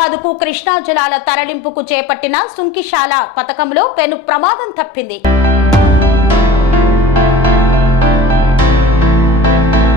హైదరాబాదుకు కృష్ణా జలాల తరలింపుకు చేపట్టిన సుంకిశాల పథకంలో పెను ప్రమాదం తప్పింది.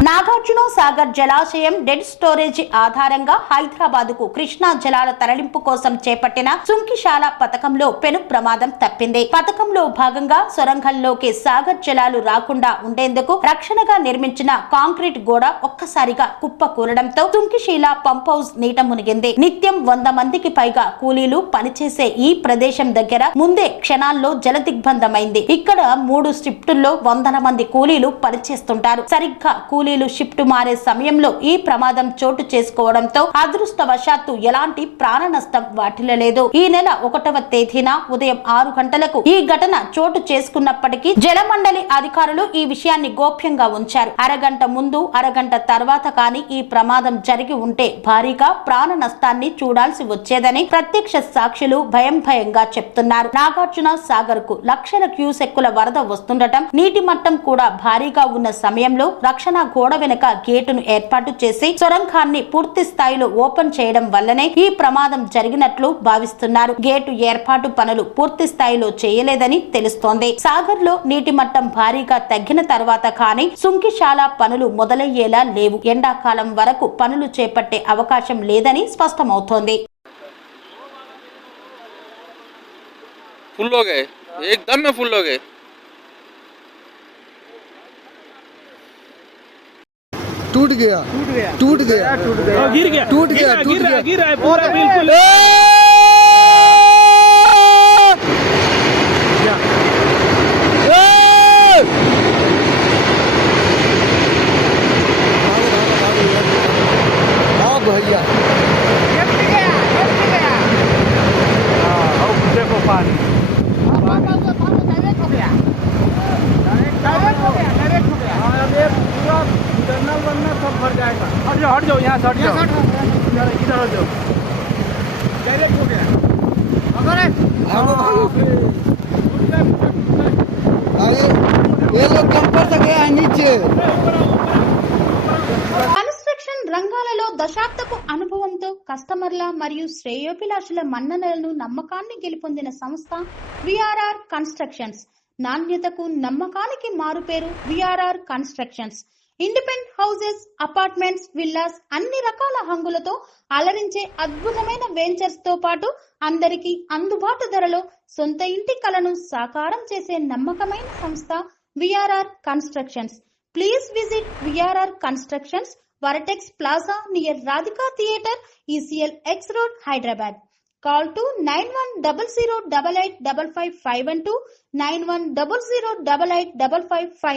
నాగార్జున సాగర్ జలాశయం డెడ్ స్టోరేజ్ ఆధారంగా హైదరాబాదుకు కృష్ణా జలాల తరలింపు కోసం చేపట్టిన సుంకిశాల పథకంలో పెను ప్రమాదం తప్పింది. పథకంలో భాగంగా సొరంగంలోకి సాగర్ జలాలు రాకుండా ఉండేందుకు రక్షణగా నిర్మించిన కాంక్రీట్ గోడ ఒక్కసారిగా కుప్పకూలడంతో సుంకిశీల పంప్ హౌస్ నీట మునిగింది. నిత్యం 100 మందికి పైగా కూలీలు పనిచేసే ఈ ప్రదేశం దగ్గర ముందే క్షణాల్లో జలదిగ్బంధమైంది. ఇక్కడ 3 షిఫ్టుల్లో వందల మంది కూలీలు పనిచేస్తుంటారు. సరిగ్గా కూలీలు షిఫ్ట్ మారే సమయంలో ఈ ప్రమాదం చోటు చేసుకోవడంతో అదృష్టవశాత్తు ఎలాంటి ప్రాణ నష్టం వాటిల్లలేదు. ఈ నెల 1వ తేదీన ఉదయం 6 గంటలకు ఈ ఘటన చోటు చేసుకున్నప్పటికీ జలమండలి అధికారులు ఈ విషయాన్ని గోప్యంగా ఉంచారు. అరగంట ముందు అరగంట తర్వాత కానీ ఈ ప్రమాదం జరిగి ఉంటే భారీగా ప్రాణ నష్టాన్ని చూడాల్సి వచ్చేదని ప్రత్యక్ష సాక్షులు భయంగా చెప్తున్నారు. నాగార్జున సాగర్ కు లక్షల క్యూసెక్కుల వరద వస్తుండటం, నీటి మట్టం కూడా భారీగా ఉన్న సమయంలో రక్షణ గోడ వెనుక గేటును ఏర్పాటు చేసి సొరంగాన్ని పూర్తి స్థాయిలో ఓపెన్ చేయడం వల్లనే ఈ ప్రమాదం జరిగినట్లు భావిస్తున్నారు. గేటు ఏర్పాటు పనులు పూర్తి స్థాయిలో చేయలేదని తెలుస్తోంది. సాగర్ లో నీటి మట్టం భారీగా తగ్గిన తర్వాత కానీ సుంకిశాల పనులు మొదలయ్యేలా లేవు. ఎండాకాలం వరకు పనులు చేపట్టే అవకాశం లేదని స్పష్టమవుతోంది. टूट गया गिर गया पूरा बिल्कुल। भैया देखो पानी सब भर जाएगा। हट जाओ यहाँ से हट जाओ, इधर हट जाओ, डायरेक्ट हो गया। आगे ये लोग कंपर से गया नीचे। కన్స్ట్రక్షన్ రంగాలలో దశాబ్దపు అనుభవంతో కస్టమర్ల మరియు శ్రేయోభిలాషుల మన్ననలను నమ్మకాన్ని గెలుపొందిన సంస్థ విఆర్ఆర్ కన్స్ట్రక్షన్స్. నాణ్యతకు నమ్మకానికి మారుపేరు VRR constructions. Independent houses, apartments, villas అన్ని రకాల హంగులతో అలరించే అద్భుతమైన వెంచర్స్ తో పాటు అందరికీ అందుబాటు ధరలో సొంత ఇంటి కలను సాకారం చేసే నమ్మకమైన సంస్థ VRR constructions. Please visit VRR constructions, వరటెక్స్ plaza near Radhika theatre, ECL X Road, Hyderabad. Call to 910088555512 9100885555.